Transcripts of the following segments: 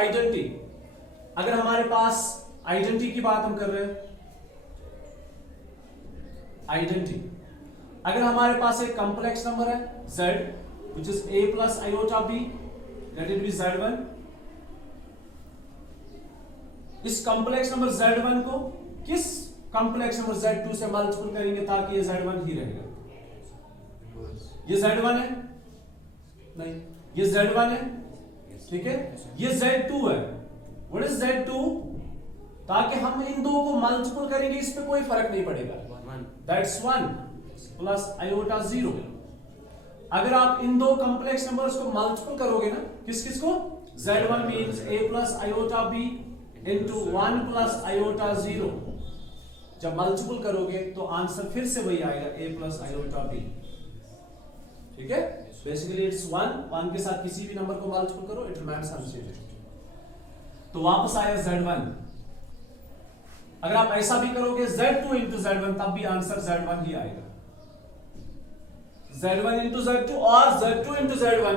Identity. अगर हमारे पास identity की बात हम कर रहे हैं, आइडेंटिटी, अगर हमारे पास एक कॉम्प्लेक्स नंबर है z which is a plus iota b, let it be z1। इस कॉम्प्लेक्स नंबर z1 को किस कॉम्प्लेक्स नंबर z2 से मल्टीपल करेंगे ताकि ये z1 ही रहेगा? ये z1 है, नहीं ये z1 है, ठीक है, ये z2 है। What is z2? ताकि हम इन दो को मल्टीपल करेंगे इस पे कोई फर्क नहीं पड़ेगा, दैट्स 1 प्लस आयोटा 0। अगर आप इन दो कॉम्प्लेक्स नंबर्स को मल्टीपल करोगे ना, किस किस को, z1 means a plus iota b into 1 plus iota 0। जब मल्टीपल करोगे तो आंसर फिर से वही आएगा a प्लस आयोटा b, ठीक है। बेसिकली इट्स 1 के साथ किसी भी नंबर को मल्टीपल करो इट रिमेंस अनचेंज्ड। तो वापस आया z1। अगर आप ऐसा भी करोगे z2 इंटू z1 तब भी आंसर z1 ही आएगा, z1 इंटू z2 और z2 into z1,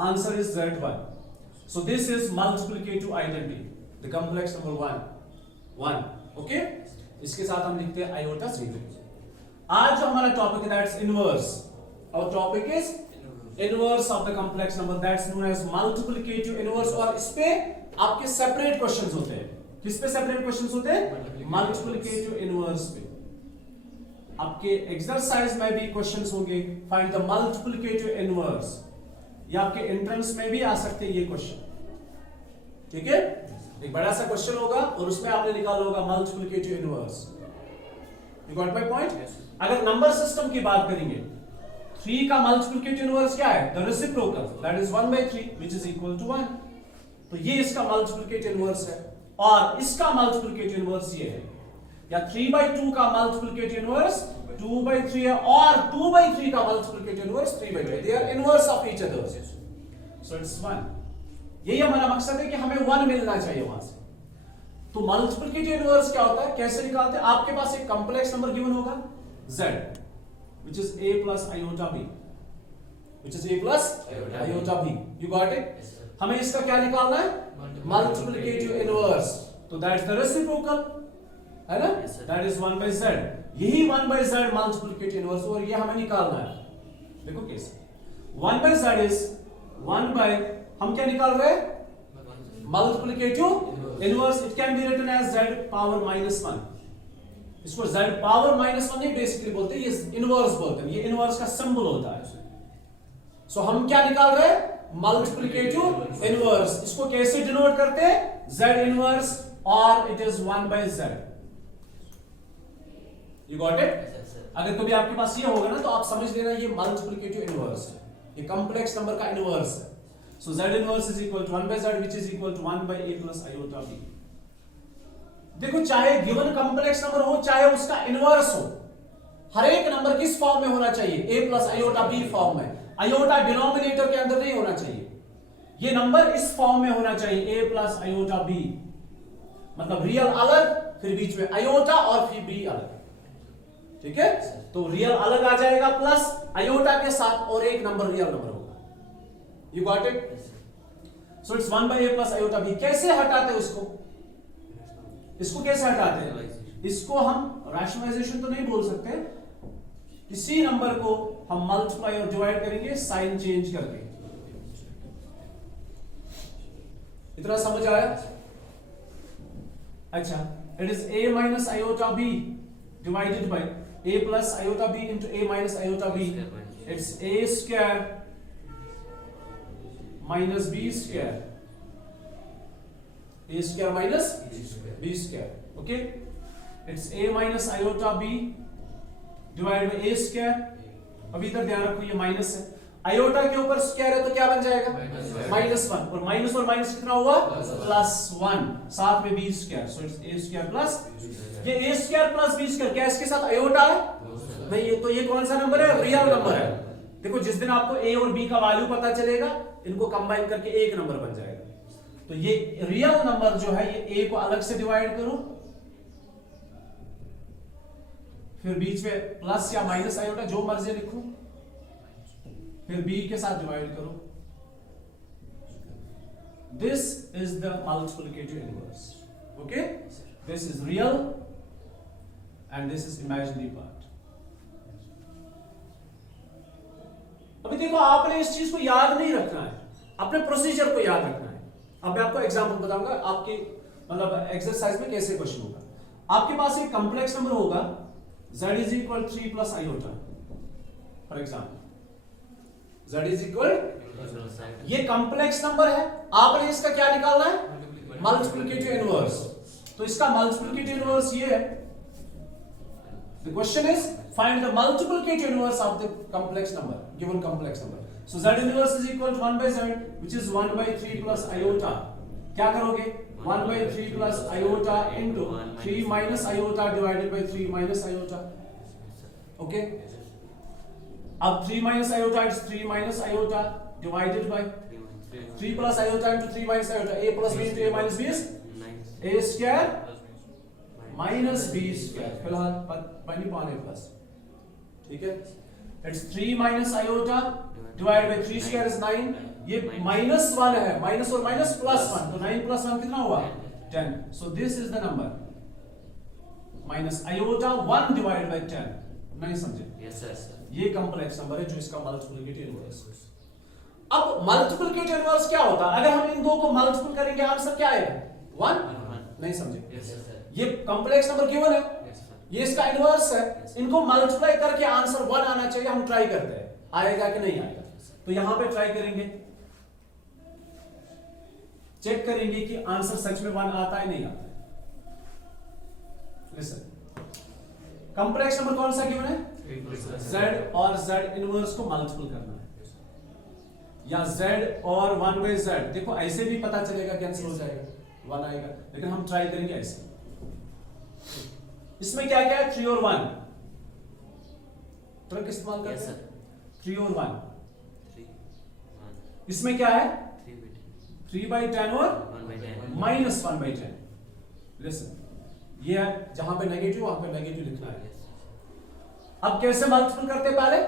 answer is z1। So this is multiplicative identity, the complex number 1। Okay, इसके साथ हम लिखते हैं आयोटा 0। आज जो हमारा टॉपिक है दैट्स इनवर्स। और topic is inverse of the complex number, that's known as multiplicative inverse. और इस पे आपके सेपरेट क्वेश्चंस होते हैं। किस पे सेपरेट क्वेश्चंस होते हैं? मल्टीप्लिकेटिव इनवर्स पे। आपके एक्सरसाइज में भी क्वेश्चंस होंगे, फाइंड द मल्टीप्लिकेटिव इनवर्स। ये आपके एंट्रेंस में भी आ सकते हैं ये क्वेश्चन, ठीक है। एक बड़ा सा क्वेश्चन होगा और उसमें आपने निकाला होगा multiplicative inverse. You got my point? अगर नंबर सिस्टम की बात करेंगे, 3 का मल्टीप्लिकेटिव इनवर्स क्या है? The reciprocal, that is 1/3 which is equal to 1। तो ये इसका मल्टीप्लिकेटिव इनवर्स है और इसका मल्टीप्लिकेटिव इनवर्स ये है। या 3/2 का मल्टीप्लिकेटिव इनवर्स 2/3 है और 2/3 का multiplicative inverse 3/2। They are inverse of each other, so it's 1। यही हमारा मकसद है कि हमें 1 मिलना चाहिए वहां से। तो मल्टीप्लिकेटिव इनवर्स क्या होता है, कैसे निकालते हैं? आपके पास एक कॉम्प्लेक्स नंबर गिवन होगा z which is a plus iota b, which is a plus iota b। you got it? हमें इसका क्या निकालना है? Multiplicative inverse. तो दैट्स द रेसिप्रोकल, है ना, दैट इज 1/z। यही 1/z मल्टीप्लिकेटिव इनवर्स, और ये हमें निकालना है। देखो कैसे, 1/z इज 1 हम क्या निकाल रहे हैं? Multiplicative inverse. It can be written as z power -1। इसको z पावर -1 नहीं बेसिकली बोलते, ये इनवर्स बोलते हैं, ये इनवर्स का सिंबल होता है। सो हम क्या निकाल रहे हैं? Multiplicative inverse. इसको कैसे डिनोट करते हैं? z इनवर्स, और it is 1/z। You got it? अगर कभी आपके पास ये होगा ना तो आप समझ लेना ये मल्टीप्लिकेटिव इनवर्स है, ये कॉम्प्लेक्स नंबर का इनवर्स है। So z inverse is equal to 1/z which is equal to 1/a plus iota b। देखो, चाहे गिवन कॉम्प्लेक्स नंबर हो चाहे उसका इनवर्स हो, हर एक नंबर किस फॉर्म में होना चाहिए? a plus iota b form में। आयोटा डिनोमिनेटर के अंदर नहीं होना चाहिए, ये नंबर इस फॉर्म में होना चाहिए, a plus iota b। मतलब रियल अलग, फिर बीच में आयोटा और फिर b अलग, ठीक है। तो रियल अलग आ जाएगा प्लस आयोटा के साथ और एक नंबर रियल नंबर होगा। You got it? So it's 1/a plus iota b। कैसे हटाते हैं उसको? इसको कैसे हटाते हैं? इसको हम रैशनलाइजेशन तो नहीं बोल सकते, किसी नंबर को हम मल्टीप्लाई और डिवाइड करेंगे साइन चेंज करके। इतना समझ आया? अच्छा, it is a minus iota b divided by a plus iota b into a minus iota b। it's a square minus b square, a square minus b square। okay, it's a minus iota b divided by a square। अभी इधर ध्यान रखो ये minus है, iota के ऊपर square है तो क्या बन जाएगा? -1। और माइनस कितना हुआ? +1, साथ में b square. So it's a square plus, ये a square plus b square क्या इसके साथ आयोटा है? नहीं, ये तो ये कौन सा नंबर है? रियल नंबर है। देखो, जिस दिन आपको a और b का वैल्यू पता चलेगा, इनको कंबाइन करके एक नंबर बन जाएगा। तो ये रियल नंबर जो है, ये a को अलग से डिवाइड करो, फिर बीच में प्लस या माइनस आयोटा जो मर्जी लिखो, फिर b के साथ डिवाइड करो, this is the multiplicative inverse. Okay, this is real and this is imaginary part. अभी देखो, आपने इस चीज को याद नहीं रखना है, अपने प्रोसीजर को याद रखना है. अब मैं आपको एग्जांपल बताऊंगा आपकी मतलब एक्सरसाइज में कैसे क्वेश्चन होगा. आपके पास एक कॉम्प्लेक्स नंबर होगा z is equal 3 plus iota. For example z is equal, ये कॉम्प्लेक्स नंबर है, आपने इसका क्या निकालना है, मल्टीप्लिकेटिव इनवर्स. तो इसका मल्टीप्लिकेटिव इनवर्स ये है. The question is find the multiplicative inverse of the complex number, given complex number. So z inverse is equal to 1 by z, which is 1 by 3 plus iota. क्या करोगे, 1 by 3 plus iota into 3 minus iota divided by 3 minus iota. Okay? अब 3 minus iota is 3 minus iota divided by 3 plus iota into 3 minus iota. A plus b into a minus b is a square minus B square. फिलहाल पानी पाने plus. ठीक है, it's 3 minus iota divide by 3 square is 9. ये minus 1 है, minus और minus plus 1, तो 9 plus 1 कितना हुआ, 10. So this is the number minus iota 1 divide by 10. नहीं समझे? Yes sir. ये कॉम्प्लेक्स नंबर है जो इसका मल्टीप्लिकेटिव इनवर्स. अब मल्टीप्लिकेटिव इनवर्स क्या होता है, अगर हम इन दो को मल्टीपल करेंगे आंसर क्या आएगा, 1. नहीं समझे? Yes sir. ये कॉम्प्लेक्स नंबर गिवन है, ये इसका इनवर्स है, इनको मल्टीप्लाई करके आंसर 1 आना चाहिए. हम ट्राई करते हैं आएगा कि नहीं आएगा. तो यहां पे ट्राई करेंगे, चेक करेंगे कि आंसर सच में 1 आता है नहीं आता है. लिसन, कॉम्प्लेक्स नंबर कौन सा गिवन है, z और z इनवर्स को मल्टीपल करना है, या z और 1 बाय z. देखो ऐसे भी पता चलेगा कैंसिल हो जाएगा, 1 आएगा, लेकिन हम ट्राई करेंगे ऐसे. इसमें क्या क्या है, 3 और 1 ट्रिक इस्तेमाल करते हैं. 3 और 1. इसमें क्या है, 3 by 10 और माइनस 1 by 10. लिसन, ये है जहां पे नेगेटिव वहां पे नेगेटिव लिखना है. अब कैसे मल्टीपल करते हैं,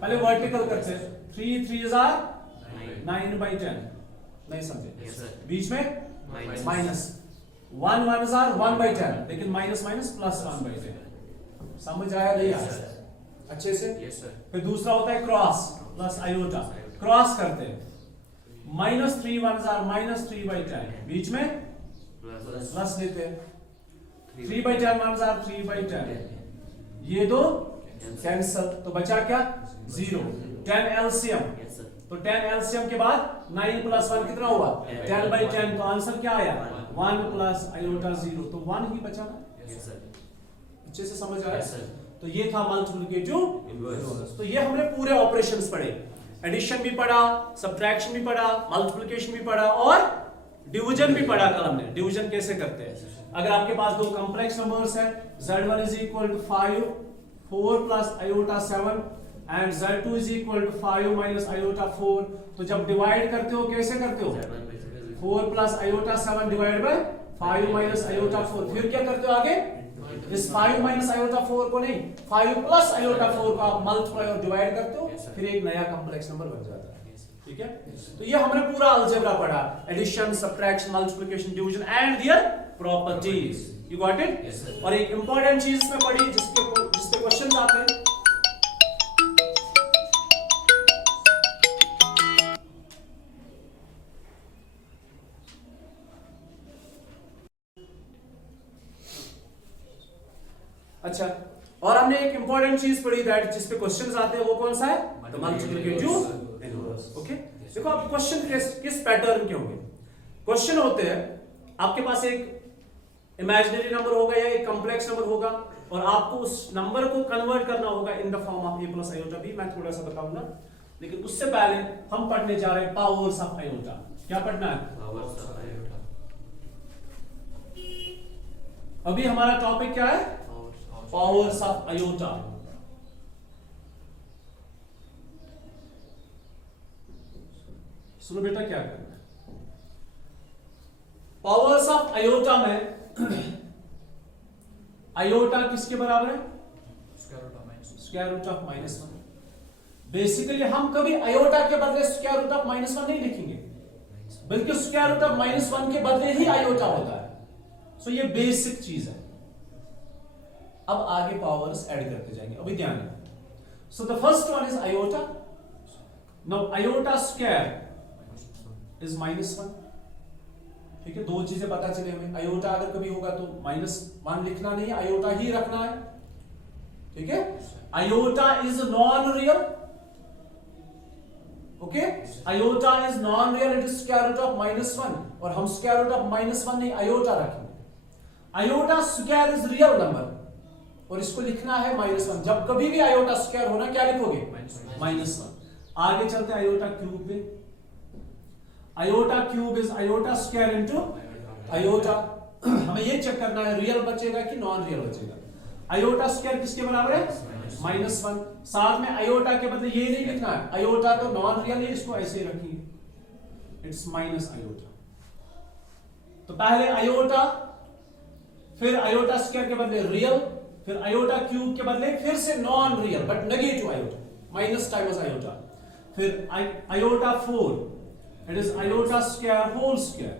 पहले वर्टिकल करते हैं. 3 3s are 9 by 10. नहीं समझे? बीच में माइनस 1 1s are 1 by 10, लेकिन माइनस माइनस प्लस 1 by 10. समझ आया नहीं आया अच्छे से? Yes sir. फिर दूसरा होता है क्रॉस प्लस आयोटा. क्रॉस करते हैं, minus 3 1s are minus 3 by 10, बीच में प्लस लेते हैं. 3 by 10 1s are 3 by 10. ये दो कैंसल, तो बचा क्या, 0. 10 एलसीएम, तो 10 एलसीएम के बाद 9 प्लस 1 कितना हुआ, 10 by 10. तो आंसर क्या आया, 1 प्लस आयोटा 0. तो 1 ही बचा ना. Yes sir. अच्छे से समझ आया? Yes sir. तो ये था मल्टीप्लिकेटिव इनवर्स. तो ये हमने पूरे ऑपरेशंस पढ़े, एडिशन भी पढ़ा, सब्ट्रैक्शन भी पढ़ा, मल्टीप्लिकेशन भी पढ़ा और डिवीजन भी पढ़ा. कल हमने डिवीजन कैसे करते हैं. अगर आपके पास दो कॉम्प्लेक्स नंबर्स है, z1 is equal to 5 4 plus iota 7 and z2 is equal to 5 minus iota 4. तो जब डिवाइड करते हो कैसे करते हो, 4 plus iota 7 divide by 5 minus iota 4. फिर क्या करते हो आगे, इस 5 माइनस आयोटा 4 को नहीं, 5 प्लस आयोटा 4 को आप मल्टीप्लाई और डिवाइड करते हो, फिर एक नया कॉम्प्लेक्स नंबर बन जाता है. ठीक है, तो ये हमने पूरा अलजेब्रा पढ़ा, addition, subtraction, multiplication, division and their properties. You got it? और एक इंपॉर्टेंट चीज इसमें पढ़ी जिसपे क्वेश्चंस आते हैं. अच्छा, और हमने एक इंपॉर्टेंट चीज पढ़ी दैट जिसपे क्वेश्चंस आते हैं, वो कौन सा है, द मल्टीप्लिकेटिव इनवर्स. ओके, देखो आप क्वेश्चन किस पैटर्न के होंगे. क्वेश्चन होते हैं, आपके पास एक इमेजिनरी नंबर होगा या एक कॉम्प्लेक्स नंबर होगा और आपको उस नंबर को कन्वर्ट करना होगा in the form of a plus iota b. मैं थोड़ा सा बताऊंगा, लेकिन उससे पहले हम पढ़ने जा रहे हैं पावर्स ऑफ आयोटा. क्या पढ़ना है, पावर्स ऑफ आयोटा. अभी हमारा टॉपिक क्या है, पावर्स ऑफ आयोटा. सुनो बेटा, क्या करना है. पावर्स ऑफ आयोटा में आयोटा किसके बराबर है, square root of minus 1. Basically हम कभी आयोटा के बदले स्क्वायर रूट ऑफ माइनस 1 नहीं लिखेंगे. बल्कि स्क्वायर रूट ऑफ -1 के बदले ही आयोटा होता है। सो ये बेसिक चीज है। अब आगे पावर्स ऐड करते जाएंगे, अभी ध्यान रखें। So the first one is iota. Now iota square is -1। ठीक है, दो चीजें पता चले हमें। आयोटा अगर कभी होगा तो -1 लिखना नहीं है, आयोटा ही रखना है। ठीक है, iota is non real. Okay, iota is non real, it is square root of -1, और हम स्क्वायर रूट ऑफ -1 नहीं आयोटा रखेंगे। Iota square is real number, और इसको लिखना है -1। जब कभी भी आयोटा स्क्वायर होना क्या लिखोगे? -1। आगे चलते हैं आयोटा क्यूब पे। Iota cube is iota square into iota. हमें ये चेक करना है रियल बचेगा कि नॉन रियल बचेगा। आयोटा स्क्वायर किसके बराबर है? -1। साथ में आयोटा के बदले ये नहीं लिखना है, आयोटा तो नॉन रियल है, इसको ऐसे ही रखिए, इट्स माइनस आयोटा। तो पहले आयोटा, फिर आयोटा स्क्वायर के बदले रियल, फिर आयोटा क्यूब के बदले फिर से non real but negative iota, minus times iota. फिर iota 4, it is iota square whole square,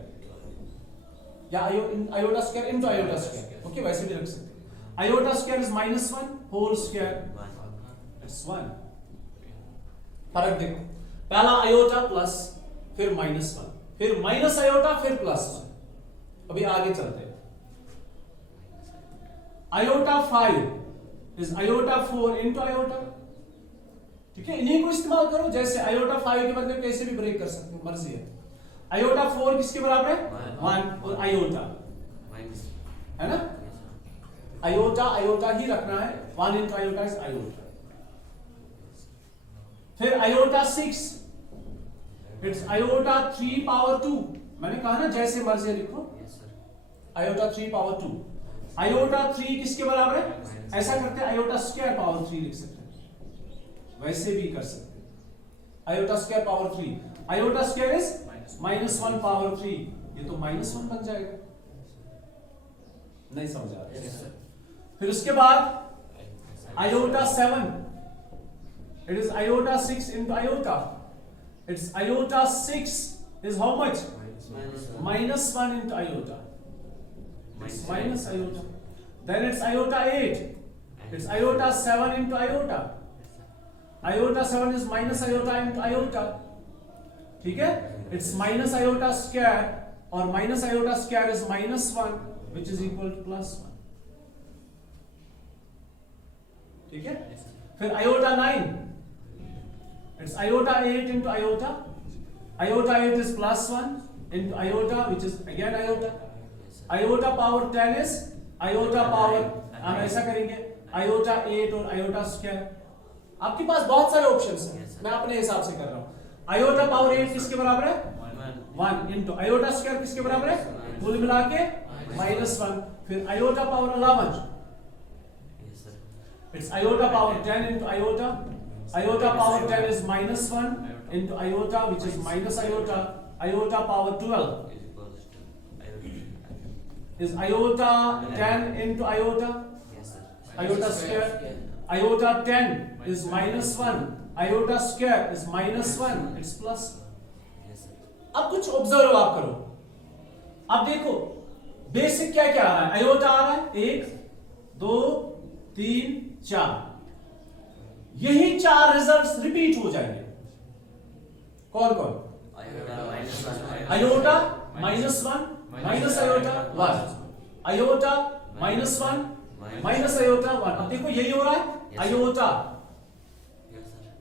या iota square into iota square. Okay, वैसे भी रख सकते हैं। Iota square is -1 whole square, it's 1। फर्क देखो, पहला आयोटा प्लस, फिर -1, फिर माइनस आयोटा, फिर +1। अभी आगे चलते हैं। Iota 5 is iota 4 into iota. ठीक है, इन्हीं को इस्तेमाल करो। जैसे आयोटा 5 के बदले कैसे भी ब्रेक कर सकते हो, मर्जी है। आयोटा 4 किसके बराबर है? 1, और आयोटा है ना, आयोटा आयोटा ही रखना है, 1 इनटू आयोटा इज आयोटा। फिर आयोटा 6, इट्स आयोटा 3 पावर 2। मैंने कहा ना जैसे मर्जी लिखो, आयोटा 3 पावर 2। आयोटा 3 किसके बराबर है? ऐसा करते हैं, आयोटा स्क्वायर पावर 3 लिख सकते हैं, वैसे भी कर सकते हैं। Iota square power 3, iota square is -1 power 3, ये तो -1 बन जाएगा। नहीं समझ आ रहा? फिर उसके बाद iota 7, it is iota 6 into iota. It's iota 6 is how much? -1 into iota. It's minus iota. Then it's iota 8. It's iota 7 into iota. Iota 7 is minus iota into iota. ठीक है? It's minus iota square, और minus iota square is -1, which is equal to +1. ठीक है? फिर iota 9. It's iota 8 into iota. Iota 8 is +1 into iota, which is again iota. Iota power 10 is iota power, हम ऐसा करेंगे, iota 8 और iota square। आपके पास बहुत सारे ऑप्शंस हैं, मैं अपने हिसाब से कर रहा हूं। iota power 8 किसके बराबर है? 1 into iota square किसके बराबर है? कुल मिला के -1। फिर iota power 11, it's iota power 10 into iota. Iota power 10 is -1 into iota, which is minus iota. Iota power 12 is iota 10 into iota. Iota square. Iota 10 is -1. Iota square is -1. It's plus. अब कुछ observe आप करो। अब देखो basic क्या क्या आ रहा है। आयोटा आ रहा है 1 2 3 4, यही 4 रिजल्ट्स रिपीट हो जाएंगे। कौन कौन? Iota -1 minus iota 1, iota -1 minus iota 1। अब देखो यही हो रहा है, आयोटा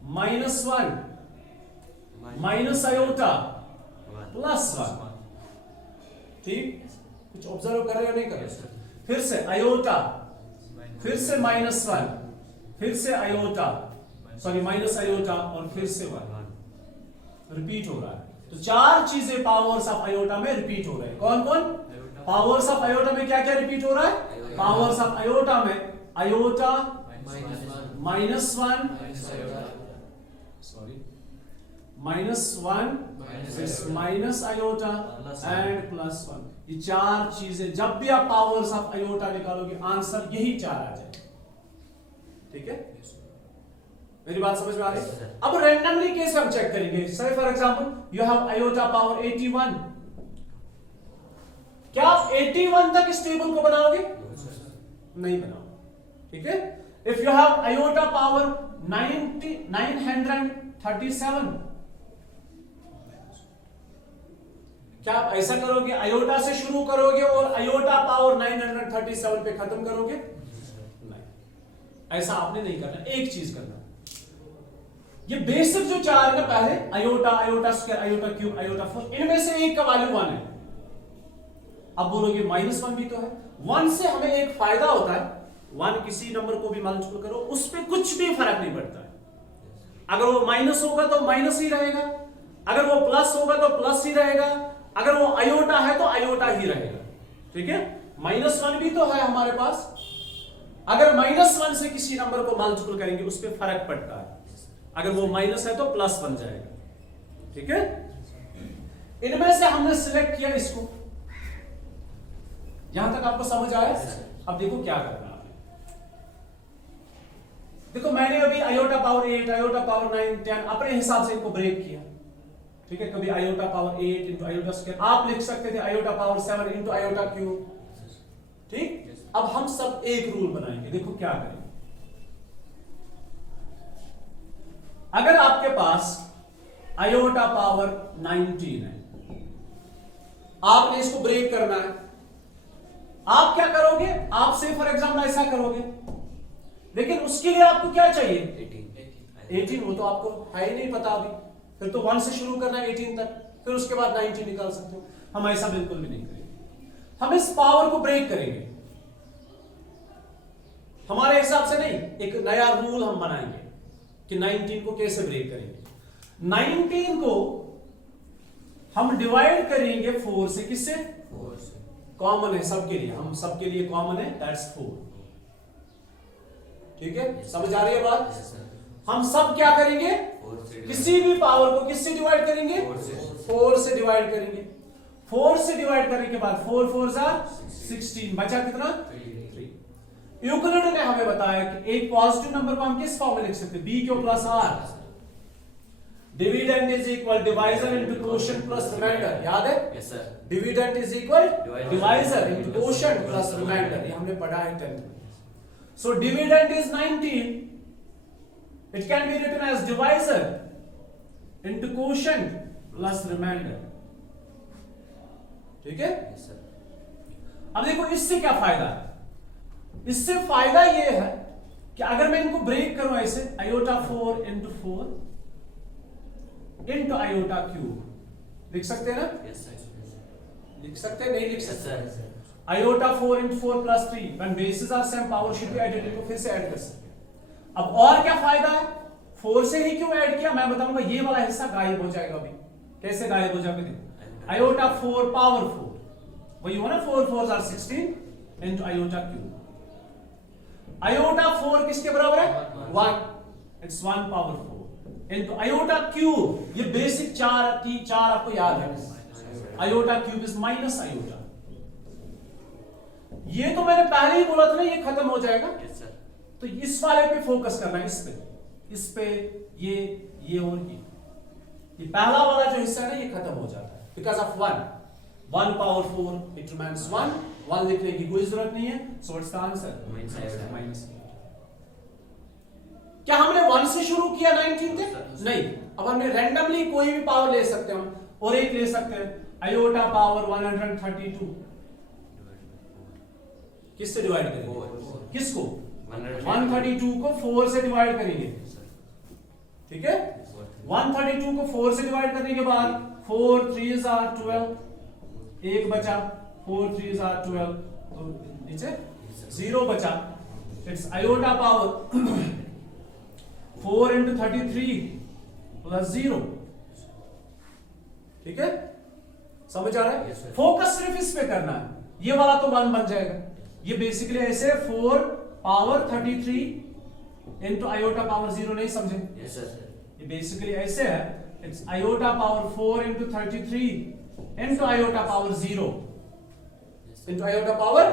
-1 माइनस आयोटा +1। ठीक, कुछ ऑब्जर्व कर रहे हो नहीं कर रहे? फिर से आयोटा, फिर से -1, फिर से आयोटा, सॉरी माइनस आयोटा, और फिर से 1 रिपीट हो रहा है। तो 4 चीजें पावर्स ऑफ आयोटा में रिपीट हो रहे हैं। कौन कौन? पावर्स ऑफ आयोटा में क्या क्या रिपीट हो रहा है? पावर्स ऑफ आयोटा में iota -1, sorry -1 minus iota and +1। ये 4 चीजें, जब भी आप पावर्स ऑफ आयोटा निकालोगे आंसर यही 4 आ जाए। ठीक है? मेरी बात समझ में आ रही है? अब रैंडमली कैसे हम चेक करेंगे? से for example you have iota power 81, क्या आप 81 तक इस टेबल को बनाओगे? नहीं बनाओगे, ठीक है? If you have iota power 937, क्या आप ऐसा करोगे? आयोटा से शुरू करोगे और आयोटा पावर 937 पे खत्म करोगे? नहीं, ऐसा आपने नहीं करना। एक चीज करना, ये बेसिक जो चार है ना, पहले iota, iota square, iota cube, iota 4, इनमें से एक का वैल्यू 1 है। अब बोलोगे -1 भी तो है। 1 से हमें एक फायदा होता है, 1 किसी नंबर को भी मल्टीपल करो, उस पर कुछ भी फर्क नहीं पड़ता है। अगर वो माइनस होगा तो माइनस ही रहेगा, अगर वो प्लस होगा तो प्लस ही रहेगा, अगर वो आयोटा है तो आयोटा ही रहेगा, ठीक है? -1 भी तो है हमारे पास। अगर -1 से किसी नंबर को मल्टीपल करेंगे उस पर फर्क पड़ता है, अगर वो माइनस है तो प्लस बन जाएगा, ठीक है? इनमें से हमने सिलेक्ट किया इसको। यहां तक आपको समझ आया? अब देखो क्या करना है। देखो मैंने अभी आयोटा पावर 8, आयोटा पावर 9, 10 अपने हिसाब से इनको ब्रेक किया, ठीक है? कभी iota power 8 into iota square, आप लिख सकते थे iota power 7 into iota cube, ठीक? अब हम सब एक रूल बनाएंगे। देखो क्या करेंगे। अगर आपके पास आयोटा पावर 19 है, आपने इसको ब्रेक करना है, आप क्या करोगे? आप से फॉर एग्जाम्पल ऐसा करोगे, लेकिन उसके लिए आपको क्या चाहिए? 18। वो तो आपको है ही नहीं पता अभी, फिर तो 1 से शुरू करना है 18 तक, फिर उसके बाद 19 निकाल सकते हो। हम ऐसा बिल्कुल भी नहीं करेंगे, हम इस पावर को ब्रेक करेंगे। हमारे हिसाब से नहीं, एक नया रूल हम बनाएंगे कि 19 को कैसे ब्रेक करेंगे। 19 को हम डिवाइड करेंगे 4 से। किससे? 4 से। कॉमन है सबके लिए, हम सबके लिए कॉमन है, दैट्स 4, ठीक है? समझ आ रही है बात? हम सब क्या करेंगे? किसी भी पावर को किससे डिवाइड करेंगे? 4 से डिवाइड करेंगे। 4 से डिवाइड करने के बाद 4 4 16, बचा कितना? 3। यूक्लिड ने हमें बताया कि एक पॉजिटिव नंबर को हम किस फॉर्म में लिख सकते हैं? B Q plus R. Dividend is equal divisor into quotient plus remainder, याद है? Yes sir. Dividend is equal divisor into quotient plus remainder, ये हमने पढ़ा है 10th में। So dividend is 19, it can be written as divisor into quotient plus remainder, ठीक है? Yes sir. अब देखो इससे क्या फायदा है? इससे फायदा ये है कि अगर मैं इनको ब्रेक करूं ऐसे, iota 4 into 4 into iota cube, लिख सकते हैं ना? Yes sir. लिख सकते हैं? नहीं लिख सकते? Iota 4 into 4 plus 3, when bases are same power should be added, इनको फिर से ऐड कर सकते हैं। अब और क्या फायदा है? 4 से ही क्यों ऐड किया मैं बताऊंगा। ये वाला हिस्सा गायब हो जाएगा। अभी कैसे गायब हो जाएगा? देखो, आयोटा 4 पावर 4, वही हुआ ना, 4 4 are 16 into iota cube. Iota 4 किसके बराबर है? 1, it's 1 power 4 into iota cube. ये बेसिक 4 आपको याद है। Iota cube is minus iota. ये तो मैंने पहले ही बोला था ना, ये खत्म हो जाएगा। yes, sir. तो इस वाले पे फोकस करना है, इस पे ये और ये पहला वाला जो हिस्सा है ना, ये खत्म हो जाता है because of 1 power 4 it remains 1 लिखने की कोई जरूरत नहीं है। So it's the answer minus. क्या हमने 1 से शुरू किया 19 तक? नहीं। अब हमने रैंडमली कोई भी पावर ले सकते हैं, और एक ले सकते हैं आयोटा पावर 132। किससे डिवाइड करेंगे? किसको? 132 को 4 से डिवाइड करेंगे, ठीक है? 132 को 4 से डिवाइड करने के बाद 4 3s are 12, एक बचा, 4 3s are 12, तो नीचे 0 बचा। It's iota power 4 into 33 plus 0, ठीक है? समझ आ रहा है? फोकस सिर्फ इस पे करना है, ये वाला तो 1 बन जाएगा। ये बेसिकली ऐसे 4 पावर 33 इंटू आयोटा पावर 0, नहीं समझे? yes, ये बेसिकली ऐसे है, it's iota power 4 into 33 into iota power 0 into iota power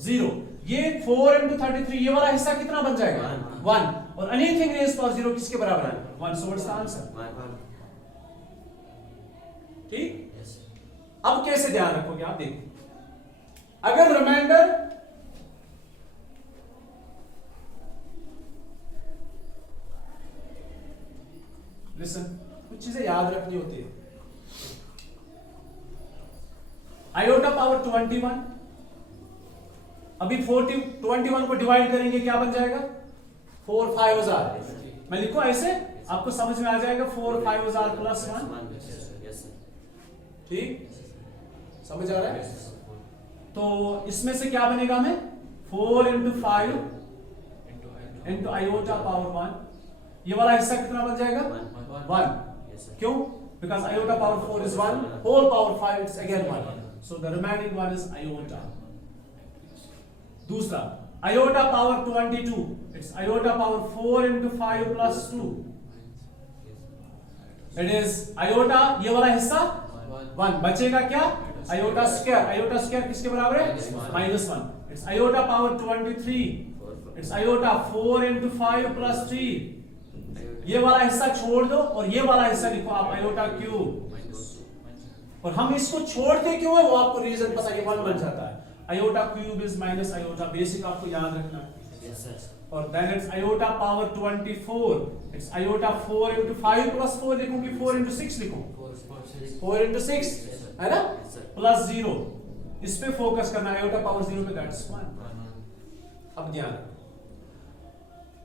0। ये 4 इंटू 33, ये वाला हिस्सा कितना बन जाएगा? 1। और एनीथिंग रेज पावर 0 किसके बराबर है? 1. So what's the answer? ठीक। अब कैसे ध्यान रखोगे आप? देखो, अगर रिमाइंडर लिसन, कुछ चीजें याद रखनी होती है। आयोटा पावर 21, अभी 21 को डिवाइड करेंगे, क्या बन जाएगा? 4 5 हजार। मैं लिखूं ऐसे, आपको समझ में आ जाएगा। 4 5 हजार प्लस 1। ठीक, समझ आ रहा है? तो इसमें से क्या बनेगा हमें? 4 इंटू 5 इंटू आयोटा पावर 1। ये वाला हिस्सा कितना बन जाएगा? 1। क्यों? Because iota power 4 is 1, whole power 5 it's again 1. So the remaining one is iota. दूसरा, iota power 22, it's iota power 4 into 5 plus 2. It is iota, ये वाला हिस्सा 1 बचेगा क्या? Iota square. आयोटा स्क्वायर किसके बराबर है? -1. It's iota power 23, it's iota 4 into 5 plus 3. ये वाला हिस्सा छोड़ दो और ये वाला हिस्सा लिखो आप आयोटा क्यूब. और हम इसको छोड़ते क्यों है वो आपको रीजन पता है, 1 बन जाता है. Iota cube is minus iota, basic आपको याद रखना है. और then it's iota power 24, it's iota 4 into 5 plus 4 लिखूंगी, 4 इंटू 6 लिखूं, 4 इंटू 6 है ना, प्लस 0. इस पे फोकस करना, आयोटा पावर 0 पे, दैट्स 1. अब ध्यान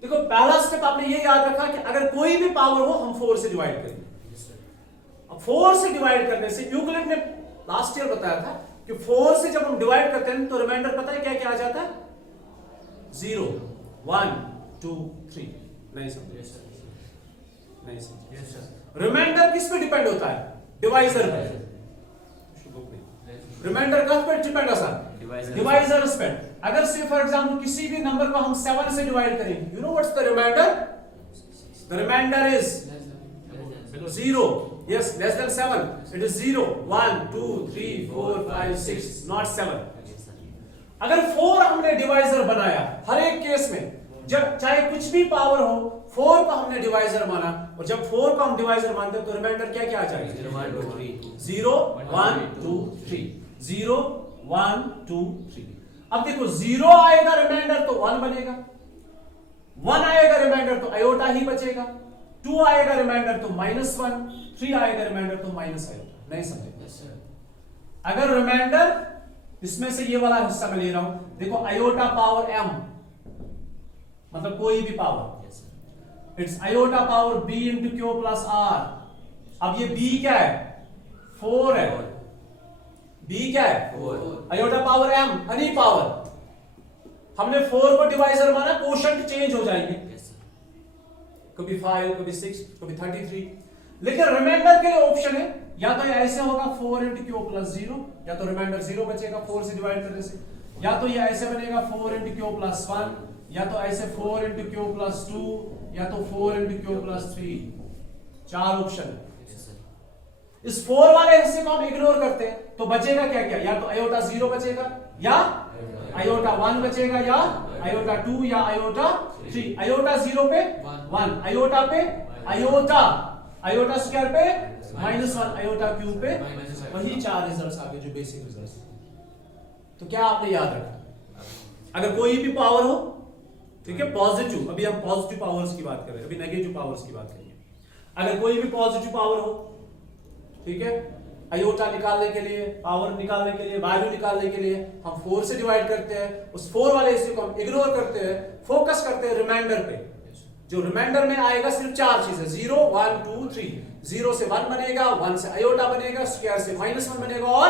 देखो, पहला स्टेप आपने ये याद रखा कि अगर कोई भी पावर हो हम 4 से डिवाइड करेंगे. अब 4 से डिवाइड करने से, यूक्लिड ने लास्ट ईयर बताया था कि 4 से जब हम डिवाइड करते हैं तो रिमाइंडर पता है क्या क्या आ जाता है? 0 1 2 3. नहीं समझे? नहीं समझे? रिमाइंडर किस पे डिपेंड होता है? डिवाइजर पे. रिमाइंडर कब पे डिपेंड होता है? डिवाइजर पे. अगर से फॉर एग्जांपल किसी भी नंबर को हम 7 से डिवाइड करेंगे, you know what's the remainder? The remainder is 0. Yes, less than 7. It is 0 1 2 3 4 5 6, not 7. अगर 4 हमने डिवाइजर बनाया, हर एक केस में जब चाहे कुछ भी पावर हो, 4 को हमने डिवाइजर माना, और जब 4 को हम डिवाइजर मानते हैं तो रिमाइंडर क्या क्या आ जाएगा? 0 1 2 3, 0 1 2 3. अब देखो, 0 आएगा रिमाइंडर तो 1 बनेगा, 1 आएगा रिमाइंडर तो आयोटा ही बचेगा, 2 आएगा रिमाइंडर तो -1, 3 आएगा रिमाइंडर तो माइनस आयोटा. नहीं समझे? अगर रिमाइंडर इसमें से ये वाला हिस्सा मैं ले रहा हूं, देखो आयोटा पावर m, मतलब कोई भी power, it's iota power b into Q plus r. अब ये b क्या है? 4 है. b क्या है? 4. Iota power m, any power. हमने 4 को डिवाइजर माना, कोशेंट चेंज हो जाएंगे, कभी 5 कभी 6 कभी 33. लेकिन रिमाइंडर के लिए ऑप्शन है, या तो ये ऐसे होगा 4 इंटू क्यू प्लस 0, या तो रिमाइंडर 0 बचेगा 4 से डिवाइड करने से, या तो ये ऐसे बनेगा 4 इंटू क्यू प्लस 1, या तो ऐसे 4 इंटू क्यू प्लस 2, या तो 4 इंटू क्यू प्लस 3. 4 ऑप्शन. इस 4 वाले हिस्से को हम इग्नोर करते हैं तो बचेगा क्या क्या? या तो आयोटा 0 बचेगा, या आयोटा 1 बचेगा, या आयोटा 2, या आयोटा 3. आयोटा 0 पे 1, आयोटा पे आयोटा, आयोटा स्क्वायर पे -1, आयोटा क्यूब पे. वही 4 रिजल्ट्स आ गए जो बेसिक रिजल्ट्स. तो क्या आपने याद रखा? अगर कोई भी पावर हो, ठीक है, पॉजिटिव, अभी हम पॉजिटिव पावर्स की बात कर रहे हैं, अभी नेगेटिव पावर्स की बात करेंगे. अगर कोई भी पॉजिटिव पावर हो, ठीक है, आयोटा निकालने के लिए, पावर निकालने के लिए, वैल्यू निकालने के लिए हम 4 से डिवाइड करते हैं, उस 4 वाले हिस्से को हम इग्नोर करते हैं, फोकस करते हैं रिमाइंडर पे. जो रिमाइंडर में आएगा सिर्फ 4 चीजें, 0 1 2 3. 0 से 1 बनेगा, 1 से आयोटा बनेगा, स्क्वायर से -1 बनेगा, और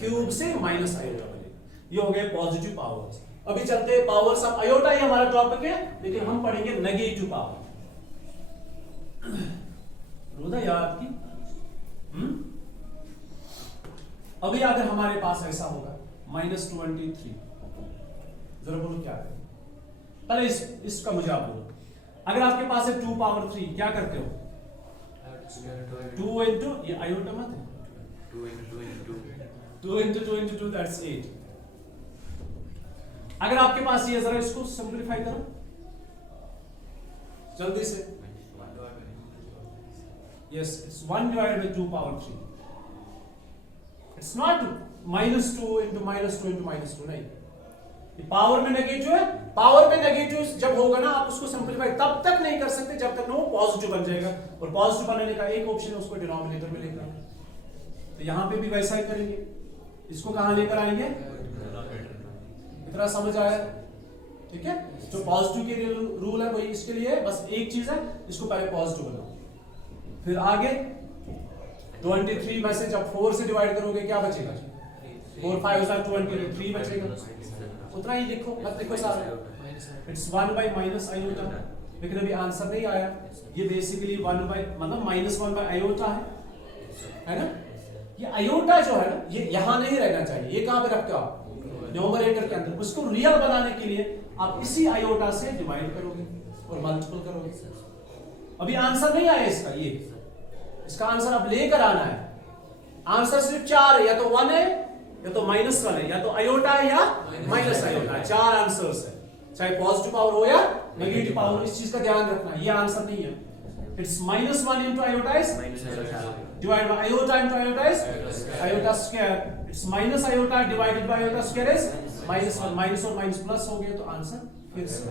क्यूब से माइनस आयोटा बनेगा. ये हो गए पॉजिटिव पावर्स. अभी चलते हैं पावर्स ऑफ आयोटा, ये हमारा टॉपिक है, लेकिन हम पढ़ेंगे नेगेटिव पावर. रोदा याद की? अभी अगर हमारे पास ऐसा होगा -23, जरा बोलो क्या करें? पहले इसका मुझे आप बोलो. अगर आपके पास है 2 पावर 3, क्या करते हो? 2 इंटू, ये आयोटा मत है, 2 इंटू 2 इंटू 2, दैट्स 8. अगर आपके पास ये, जरा इसको सिंप्लीफाई करो, जल्दी से। Yes, it's 1 divided by 2 power 3। It's not -2 into -2 into -2, नहीं, ये पावर में नेगेटिव है। पावर में नेगेटिव जब होगा ना, आप उसको सिंपलीफाई तब तक नहीं कर सकते जब तक ना वो पॉजिटिव बन जाएगा, और पॉजिटिव बनने का एक ऑप्शन है उसको डिनोमिनेटर में लेकर आना। तो यहां पे भी वैसा ही करेंगे, इसको कहां लेकर आएंगे, इतना समझ आया? ठीक है, जो पॉजिटिव के रूल है वही इसके लिए है, बस एक चीज है, इसको पहले पॉजिटिव बनाओ, फिर आगे 23 में से जब 4 से डिवाइड करोगे क्या बचेगा, 4 5 23 बचेगा, उतना ही लिखो, मत लिखो सारा। इट्स 1 by माइनस आयोटा, लेकिन अभी आंसर नहीं आया। ये बेसिकली 1 by मतलब -1 by आयोटा है ना। ये आयोटा जो है ना, ये यहां नहीं रहना चाहिए, ये कहां पे रखते हो आप, न्यूमरेटर के अंदर। उसको रियल बनाने के लिए आप इसी आयोटा से डिवाइड करोगे और मल्टीपल करोगे। अभी आंसर नहीं आया इसका, ये इसका आंसर अब लेकर आना है। आंसर सिर्फ 4 है, या तो 1 है, या तो -1 है, या तो आयोटा है, या माइनस आयोटा है। 4 आंसर्स है, चाहे पॉजिटिव पावर हो या नेगेटिव पावर, इस चीज का ध्यान रखना। ये आंसर नहीं है। It's -1 into iota is divided by iota into iota is iota square. It's minus iota divided by iota square is -1। Minus और माइनस प्लस हो गया, तो आंसर फिर से,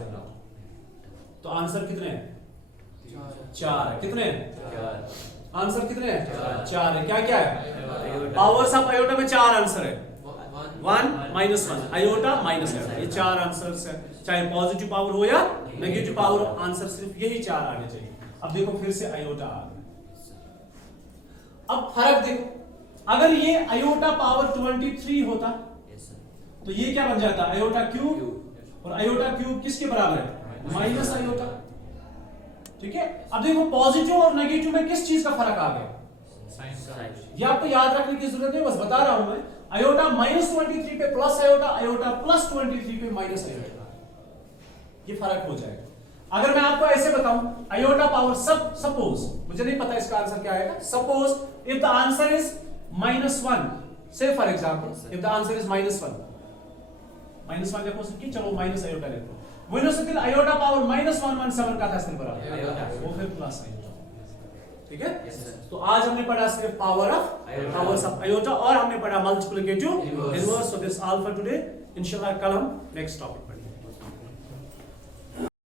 तो आंसर कितने हैं, 4 है। कितने हैं, आंसर कितने हैं, 4 है। क्या क्या है, पावर्स ऑफ आयोटा में 4 आंसर है, 1 -1 आयोटा माइनस आयोटा, ये 4 आंसर्स है। चाहे पॉजिटिव पावर हो या नेगेटिव पावर हो, आंसर सिर्फ यही 4 आने चाहिए। अब देखो फिर से आयोटा आ गया। अब फर्क देखो, अगर ये आयोटा पावर 23 होता तो ये क्या बन जाता, आयोटा क्यूब, और आयोटा क्यूब किसके बराबर है, माइनस आयोटा। ठीक है, अब देखो पॉजिटिव और नेगेटिव में किस चीज का फर्क आ गया, ये आपको याद रखने की जरूरत है, बस बता रहा हूं मैं। आयोटा -23 पे प्लस आयोटा, आयोटा +23 पे माइनस आयोटा, ये फर्क हो जाएगा। अगर मैं आपको ऐसे बताऊं, आयोटा पावर सपोज, मुझे नहीं पता इसका आंसर क्या आएगा, suppose if the answer is -1, से for example if the answer is -1 लिखो कि चलो माइनस आयोटा लिखो, वो सकते आयोटा पावर -117 का था सिर्फ बराबर, वो फिर प्लस आयोटा। ठीक है, तो आज हमने पढ़ा सिर्फ पावर्स ऑफ आयोटा, और हमने पढ़ा multiplicative inverse. So this all for today, इंशाल्लाह कल हम नेक्स्ट टॉपिक